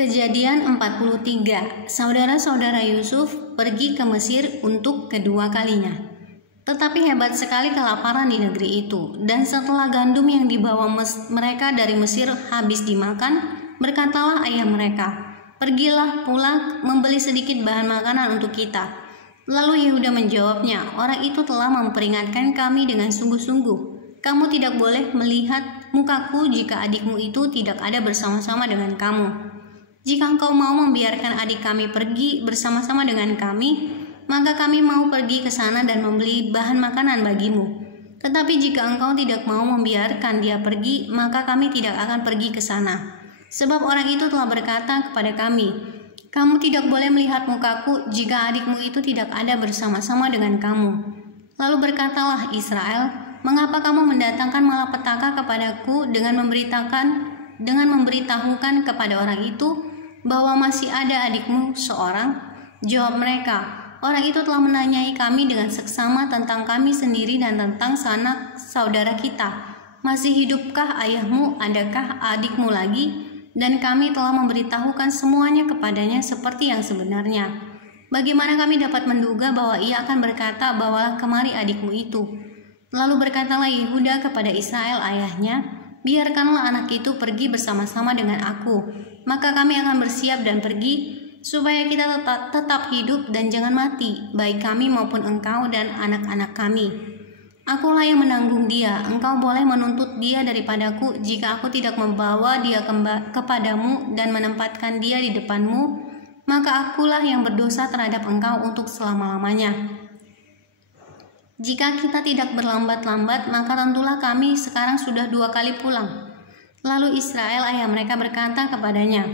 Kejadian 43. Saudara-saudara Yusuf pergi ke Mesir untuk kedua kalinya. Tetapi hebat sekali kelaparan di negeri itu, dan setelah gandum yang dibawa mereka dari Mesir habis dimakan, berkatalah ayah mereka, "Pergilah pula membeli sedikit bahan makanan untuk kita." Lalu Yehuda menjawabnya, "Orang itu telah memperingatkan kami dengan sungguh-sungguh. Kamu tidak boleh melihat mukaku jika adikmu itu tidak ada bersama-sama dengan kamu. Jika engkau mau membiarkan adik kami pergi bersama-sama dengan kami, maka kami mau pergi ke sana dan membeli bahan makanan bagimu. Tetapi jika engkau tidak mau membiarkan dia pergi, maka kami tidak akan pergi ke sana. Sebab orang itu telah berkata kepada kami, 'Kamu tidak boleh melihat mukaku jika adikmu itu tidak ada bersama-sama dengan kamu.' Lalu berkatalah Israel, 'Mengapa kamu mendatangkan malapetaka kepadaku dengan memberitahukan kepada orang itu bahwa masih ada adikmu seorang?' Jawab mereka, 'Orang itu telah menanyai kami dengan seksama tentang kami sendiri dan tentang sanak saudara kita. Masih hidupkah ayahmu? Adakah adikmu lagi?' Dan kami telah memberitahukan semuanya kepadanya seperti yang sebenarnya. Bagaimana kami dapat menduga bahwa ia akan berkata, 'Bawalah kemari adikmu itu.' Lalu berkatalah Yehuda kepada Israel ayahnya, 'Biarkanlah anak itu pergi bersama-sama dengan aku, maka kami akan bersiap dan pergi, supaya kita tetap hidup dan jangan mati, baik kami maupun engkau dan anak-anak kami. Akulah yang menanggung dia, engkau boleh menuntut dia daripadaku jika aku tidak membawa dia kepadamu dan menempatkan dia di depanmu, maka akulah yang berdosa terhadap engkau untuk selama-lamanya. Jika kita tidak berlambat-lambat, maka tentulah kami sekarang sudah 2 kali pulang.' Lalu Israel ayah mereka berkata kepadanya,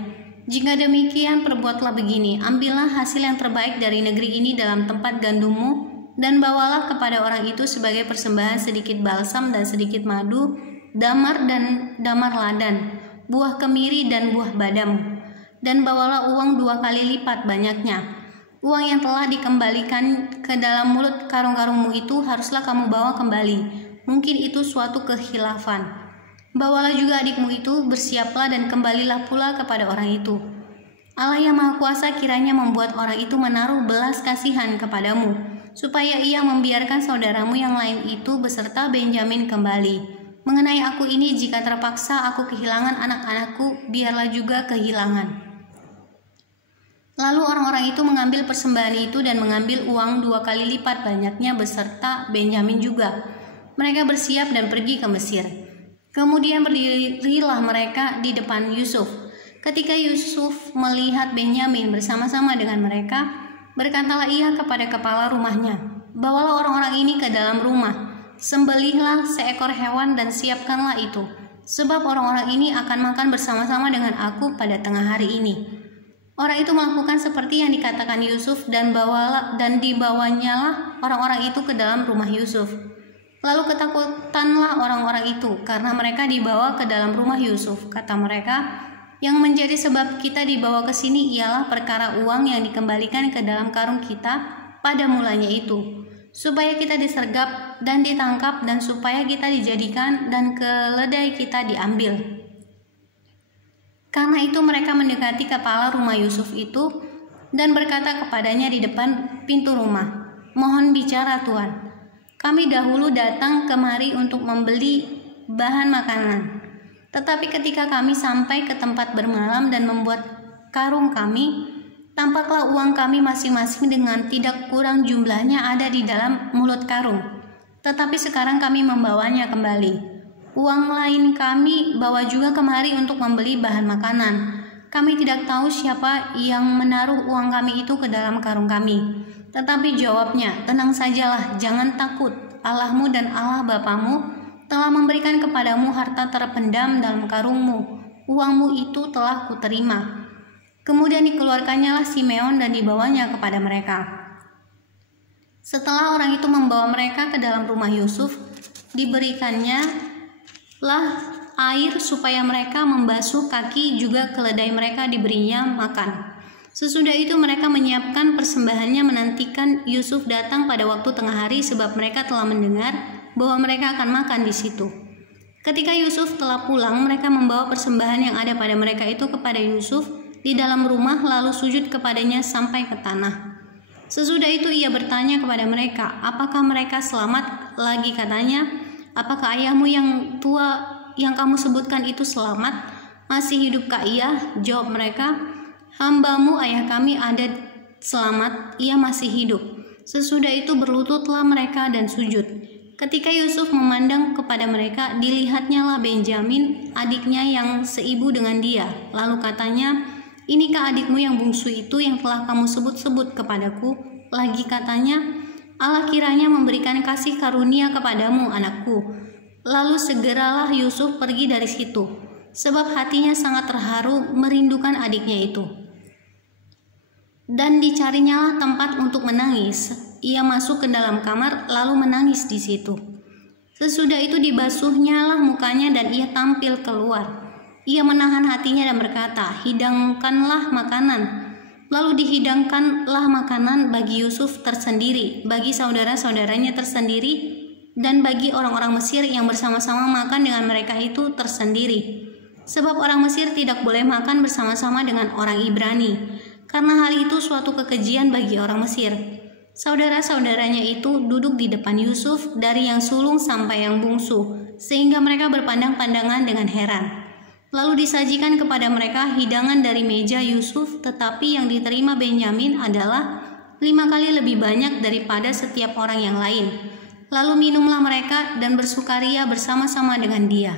'Jika demikian, perbuatlah begini, ambillah hasil yang terbaik dari negeri ini dalam tempat gandummu, dan bawalah kepada orang itu sebagai persembahan sedikit balsam dan sedikit madu, damar dan damar ladan, buah kemiri dan buah badam. Dan bawalah uang 2 kali lipat banyaknya. Uang yang telah dikembalikan ke dalam mulut karung-karungmu itu haruslah kamu bawa kembali. Mungkin itu suatu kehilafan. Bawalah juga adikmu itu, bersiaplah dan kembalilah pula kepada orang itu. Allah yang Maha Kuasa kiranya membuat orang itu menaruh belas kasihan kepadamu, supaya ia membiarkan saudaramu yang lain itu beserta Benjamin kembali. Mengenai aku ini, jika terpaksa aku kehilangan anak-anakku, biarlah juga kehilangan.' Lalu orang-orang itu mengambil persembahan itu dan mengambil uang 2 kali lipat banyaknya beserta Benjamin juga. Mereka bersiap dan pergi ke Mesir. Kemudian berdirilah mereka di depan Yusuf. Ketika Yusuf melihat Benyamin bersama-sama dengan mereka, berkatalah ia kepada kepala rumahnya, 'Bawalah orang-orang ini ke dalam rumah, sembelihlah seekor hewan dan siapkanlah itu, sebab orang-orang ini akan makan bersama-sama dengan aku pada tengah hari ini.' Orang itu melakukan seperti yang dikatakan Yusuf dan dibawanyalah orang-orang itu ke dalam rumah Yusuf. Lalu ketakutanlah orang-orang itu karena mereka dibawa ke dalam rumah Yusuf. Kata mereka, 'Yang menjadi sebab kita dibawa ke sini ialah perkara uang yang dikembalikan ke dalam karung kita pada mulanya itu, supaya kita disergap dan ditangkap dan supaya kita dijadikan dan keledai kita diambil.' Karena itu mereka mendekati kepala rumah Yusuf itu dan berkata kepadanya di depan pintu rumah, 'Mohon bicara Tuan, kami dahulu datang kemari untuk membeli bahan makanan. Tetapi ketika kami sampai ke tempat bermalam dan membuat karung kami, tampaklah uang kami masing-masing dengan tidak kurang jumlahnya ada di dalam mulut karung. Tetapi sekarang kami membawanya kembali. Uang lain kami bawa juga kemari untuk membeli bahan makanan. Kami tidak tahu siapa yang menaruh uang kami itu ke dalam karung kami.' Tetapi jawabnya, 'Tenang sajalah, jangan takut. Allahmu dan Allah Bapamu telah memberikan kepadamu harta terpendam dalam karungmu. Uangmu itu telah kuterima.' Kemudian dikeluarkannyalah Simeon dan dibawanya kepada mereka. Setelah orang itu membawa mereka ke dalam rumah Yusuf, diberikannya lah air supaya mereka membasuh kaki, juga keledai mereka diberinya makan. Sesudah itu mereka menyiapkan persembahannya menantikan Yusuf datang pada waktu tengah hari, sebab mereka telah mendengar bahwa mereka akan makan di situ. Ketika Yusuf telah pulang, mereka membawa persembahan yang ada pada mereka itu kepada Yusuf di dalam rumah lalu sujud kepadanya sampai ke tanah. Sesudah itu ia bertanya kepada mereka, apakah mereka selamat? Lagi katanya, apakah ayahmu yang tua yang kamu sebutkan itu selamat? Masih hidupkah ia? Jawab mereka, hambamu ayah kami ada selamat, ia masih hidup. Sesudah itu berlututlah mereka dan sujud. Ketika Yusuf memandang kepada mereka, dilihatnyalah Benjamin, adiknya yang seibu dengan dia. Lalu katanya, inikah adikmu yang bungsu itu yang telah kamu sebut-sebut kepadaku? Lagi katanya, Allah kiranya memberikan kasih karunia kepadamu, anakku. Lalu segeralah Yusuf pergi dari situ, sebab hatinya sangat terharu merindukan adiknya itu. Dan dicarinyalah tempat untuk menangis. Ia masuk ke dalam kamar lalu menangis di situ. Sesudah itu dibasuhnyalah mukanya dan ia tampil keluar. Ia menahan hatinya dan berkata, hidangkanlah makanan. Lalu dihidangkanlah makanan bagi Yusuf tersendiri, bagi saudara-saudaranya tersendiri, dan bagi orang-orang Mesir yang bersama-sama makan dengan mereka itu tersendiri. Sebab orang Mesir tidak boleh makan bersama-sama dengan orang Ibrani, karena hal itu suatu kekejian bagi orang Mesir. Saudara-saudaranya itu duduk di depan Yusuf dari yang sulung sampai yang bungsu, sehingga mereka berpandang-pandangan dengan heran. Lalu disajikan kepada mereka hidangan dari meja Yusuf, tetapi yang diterima Benyamin adalah 5 kali lebih banyak daripada setiap orang yang lain. Lalu minumlah mereka dan bersukaria bersama-sama dengan dia.